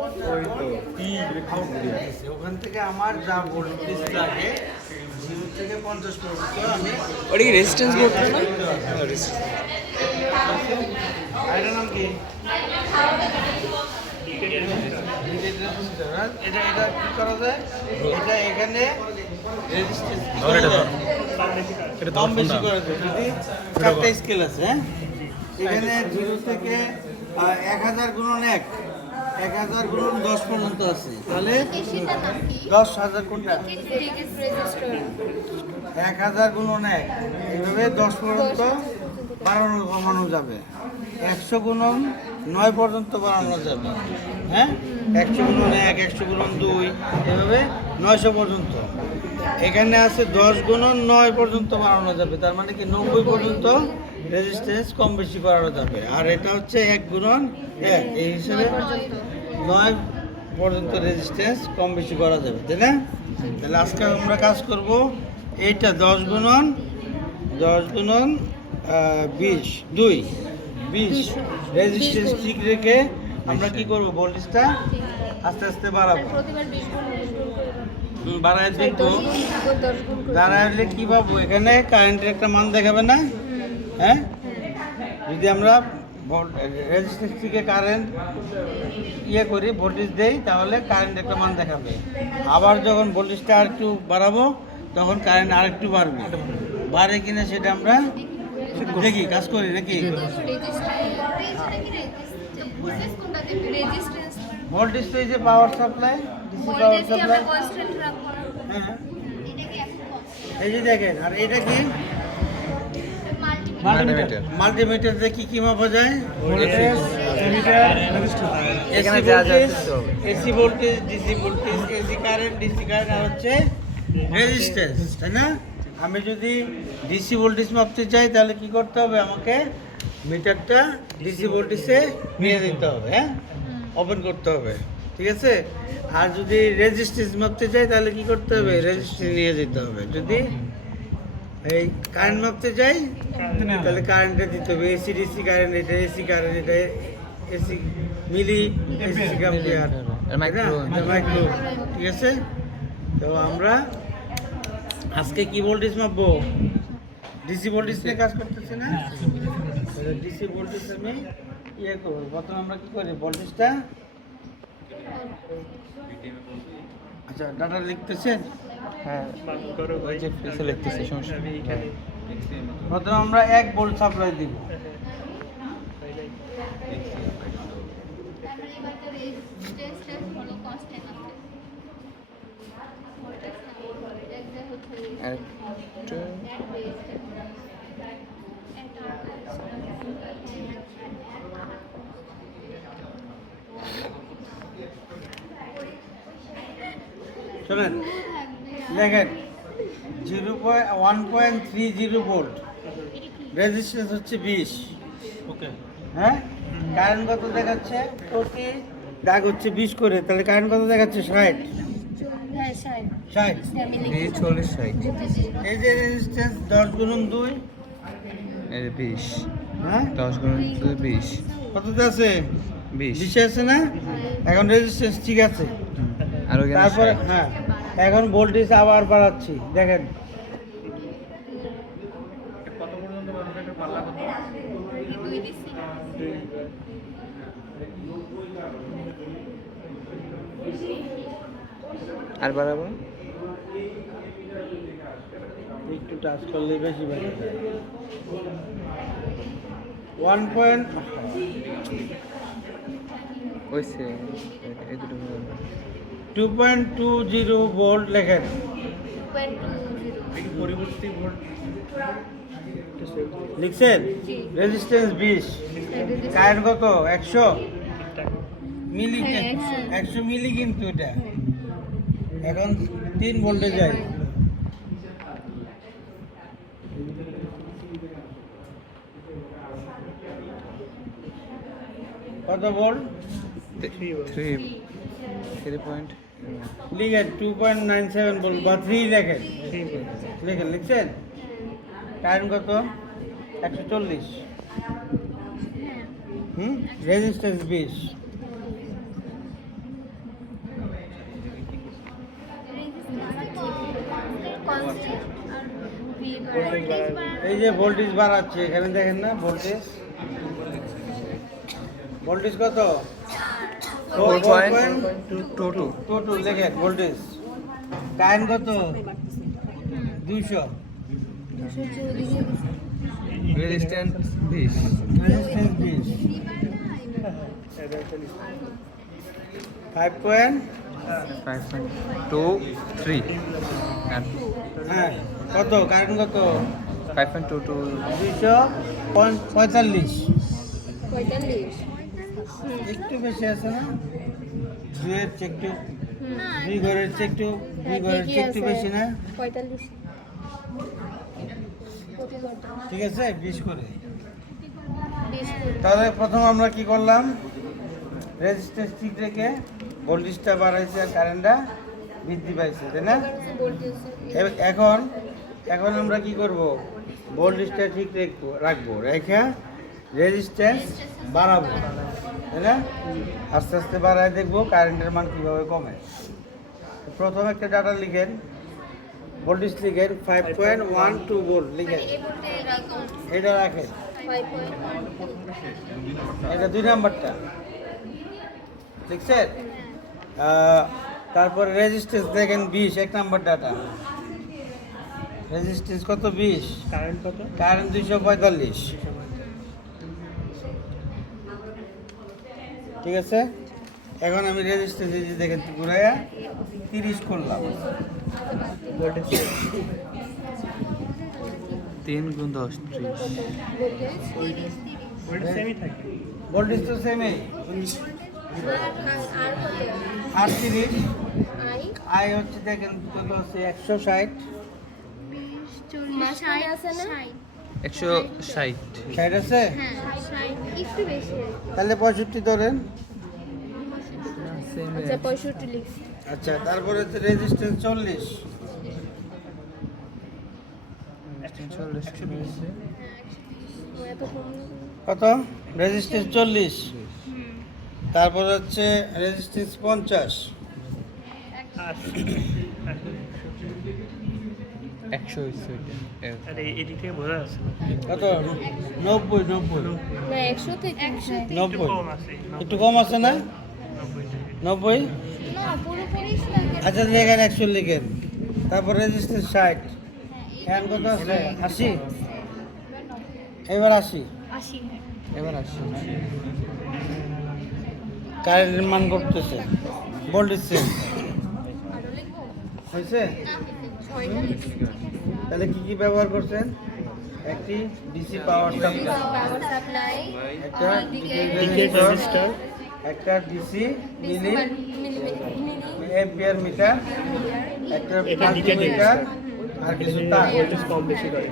ওই তো ওখান থেকে আমার যা ভোল্টেজ লাগে 0 থেকে 50 পর্যন্ত আমি ওটা কি রেজিস্ট্যান্স বোর্ড না? এটার নাম কি? এটা এটা কি করা যায়? এটা এখানে রেজিস্ট্যান্স এটা কম বেশি করা যায় যদি চারটা স্কেল আছে। হ্যাঁ, এখানে 0 থেকে 1000 গুণন 1 1000 গুণন 10 পর্যন্ত আছে, তাহলে 10,000 কোনটা? 1000 গুণন 1 এইভাবে 10 পর্যন্ত বাড়ানো কমানো যাবে। 100 গুণন 9 পর্যন্ত বাড়ানো যাবে। হ্যাঁ, 100 গুণন 1 100 গুণন 2 এভাবে 900 পর্যন্ত। এখানে আছে 10 গুণন 9 পর্যন্ত বাড়ানো যাবে, তার মানে কি 90 পর্যন্ত রেজিস্ট্যান্স কম বেশি করানো যাবে। আর এটা হচ্ছে 1 গুণন 1, এই হিসেবে 9 পর্যন্ত রেজিস্ট্যান্স কম বেশি করা যাবে, তাই না? তাহলে আজকে আমরা কাজ করব এইটা 10 গুণন 20 20 রেজিস্ট্যান্স ঠিক রেখে আমরা কি করব, ভোল্টেজটা আস্তে আস্তে বাড়াবো। বাড়ায় দেখবো, দাঁড়ালে কি পাবো, এখানে কারেন্টের একটা মান দেখাবে না? হ্যাঁ, যদি আমরা রেজিস্ট্যান্স থেকে কারেন্ট করি, ভোল্টেজ দেই, তাহলে কারেন্ট একটা মান দেখাবে। আবার যখন ভোল্টেজটা আর একটু বাড়াবো তখন কারেন্ট আর একটু বাড়বে। বাড়ে কিনা সেটা আমরা দেখি, কাজ করি নাকি? ভোল্টেজ তো এই যে power supply, DC power supply. হ্যাঁ, এই যে দেখেন, আর এটা কি? মাল্টিমিটার দিয়ে কি কি মাপা যায়? AC voltage, DC voltage, AC current, DC current, আর হচ্ছে রেজিস্ট্যান্স, তাই না? আমি যদি ডিসি ভোল্টেজ মাপতে চাই তাহলে কি করতে হবে, আমাকে মিটারটা ডিসি ভোল্টেজে নিয়ে দিতে হবে। হ্যাঁ, ওপেন করতে হবে, ঠিক আছে? আর যদি রেজিস্ট্যান্স মাপতে চাই তাহলে কি করতে হবে, রেজিস্ট্যান্স নিয়ে যেতে হবে। যদি এই কারেন্ট মাপতে চাই তাহলে কারেন্টটা দিতে হবে। এসি ডিসি কারেন্ট, এটা এসি কারেন্ট, এটা এসি মিলি, এসি অ্যাম্পিয়ার, মাইক্রো, ঠিক আছে? তো আমরা আজকে কি ভোল্টেজ মাপবো? ডিসি ভোল্টেজ নিয়ে কাজ করতেছি না? ডিসি ভোল্টেজ আমি করবো। প্রথমে আমরা কি করি, ভোল্টেজটা, আচ্ছা ডাটা লিখতেছেন? হ্যাঁ, লিখতেছি, সমস্যা নেই। প্রথমে আমরা 1 ভোল্ট সাপ্লাই দিব। শোনেন, দেখেন 1.30 ভোল্ট, রেজিস্ট্যান্স হচ্ছে 20। ওকে, হ্যাঁ, কারেন্ট কত দেখাচ্ছে? প্রতি দাগ হচ্ছে 20 করে, তাহলে কারেন্ট কত দেখাচ্ছে? 60। এই 40 60, এই যে রেজিস্ট্যান্স 10 গুণন 2, এই 20, হ্যাঁ 10 গুণ 20, কততে আছে? 20 20 আছে না? এখন রেজিস্ট্যান্স ঠিক আছে। আর ওখানে তারপরে হ্যাঁ, এখন ভোল্টেজ আবার বাড়াচ্ছি, দেখেন কত পর্যন্ত পাল্লা কত? আর বাড়াবো, একটু টাচ করলে বেশি বেড়ে যায়। 1 পয়েন্ট ওইসে এই দুটো 2.20 ভোল্ট লেখেন। পরিবর্তী ভোল্ট লিখছেন? রেজিস্ট্যান্স 20, কারেন্ট কত? 100 মিলি, 100 মিলি, কিন্তু এটা এখন 3 ভোল্টে যায়। কত ভোল্ট? 3 লিখেন 2.97 ভোল্ট বা 3 লেখেন, লিখছেন? কারেন্ট কত? 140। রেজিস্ট্যান্স 20। এই যে ভোল্টেজ বাড়াচ্ছে এখানে দেখেন না ভোল্টেজ ভোল্টেজ কত 4.22 লেখেন ভোল্টেজ কারেন্ট কত 200 রেজিস্ট্যান্স 20 রেজিস্ট্যান্স 5.23 হ্যাঁ কত কারেন্ট কত 5.22 245 একটু বেশি আছে না দুইয়ের চেয়ে একটু দুই ঘরের চেয়ে একটু দুই ঘরের চেয়ে একটু বেশি না 45 ঠিক আছে 20 করে তাহলে প্রথম আমরা কি করলাম রেজিস্ট্যান্স ঠিক রেখে ভোল্টেজটা বাড়াইছে আর কারেন্টটা বৃদ্ধি পাইছে তাই না এখন এখন আমরা কি করব ভোল্টেজটা ঠিক রাখবো রেখে রেজিস্ট্যান্স বাড়াবো তাই না আস্তে আস্তে বাড়ায় দেখবো কারেন্টের মান কীভাবে কমে প্রথম একটা ডাটা লিখেন ভোল্টেজ লিখেন 5.12 ভোল্ট লিখেন এটা রাখেন এটা 2 নাম্বারটা লিখছেন তারপরে রেজিস্ট্যান্স দেখেন 20 1 নাম্বার ডাটা রেজিস্ট্যান্স কত 20 কারেন্ট কত কারেন্ট 245 ঠিক আছে এখন আমি রেজিস্ট্যান্স এই যে দেখেন ঘুরাইয়া 30 করলাম ভোল্টেজ 3 গুণ 10 30 ভোল্টেজ সেমই থাকে ভোল্টেজ তো সেমই 38 আই হচ্ছে দেখেন কত হচ্ছে 160 160 ষাট আছে একটু বেশি তাহলে 65 ধরেন আচ্ছা 65 লিখছি আচ্ছা তারপরে হচ্ছে রেজিস্ট্যান্স 40 এত কম কত রেজিস্ট্যান্স 40 তারপর হচ্ছে রেজিস্ট্যান্স 50 100 হইছে ওইটা আরে এদিক থেকে বোঝা যাচ্ছে না। কত 90 না 100 থেকে 100 একটু 90 কম আছে একটু কম আছে না 90 না পুরোপুরি আচ্ছা লিখেন 100 লিখেন তারপর রেজিস্ট্যান্স 60 এখন কত আছে 80 এবার 80 80 এবার আসছে কারেন্টের মান করতেছে ভোল্টেজ সেম আরো লিখবো হয়েছে 6টা লিখছি তাহলে কি কি ব্যবহার করছেন একটি DC power supply power supply একটা ডিকেট রেজিস্টার একটা ডিসি মিলি মিলি এম্পিয়ার মিটার একটা এটা ডিকেট মিটার আর কিছু তার ভোল্টেজ কম বেশি করে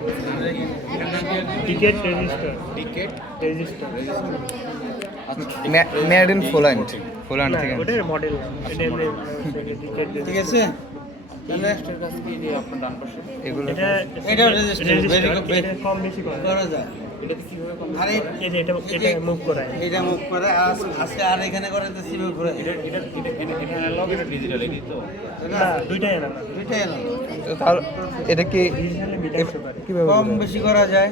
ডিকেট resistor resistor made in Poland Poland থেকে ওটার মডেল এটা এমনি ডিকেট ঠিক আছে তাহলে এগুলো এটা এটাও রেজিস্টার এটা কম বেশি করে করা যায় আর এই যে এটা মুভ করায় এটা মুভ করে আজকে আর এখানে করে তো সিভে ঘুরে না দুইটাই না দুইটাই এলাম তাহলে এটা কি ডিজিটালি মিটার করে কিভাবে কম বোঝা? বেশি করা যায়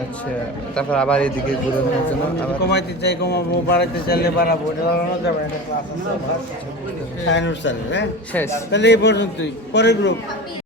আচ্ছা তারপর আবার এদিকে ঘুরানোর জন্য যদি আবার কমাইতে চাই কমাবো বাড়াইতে চাইলে বাড়াবো এটা লাগানো যাবে একটা ক্লাস আছে সাইনুর স্যারের হ্যাঁ শেষ তাহলে এই পর্যন্তই পরের গ্রুপ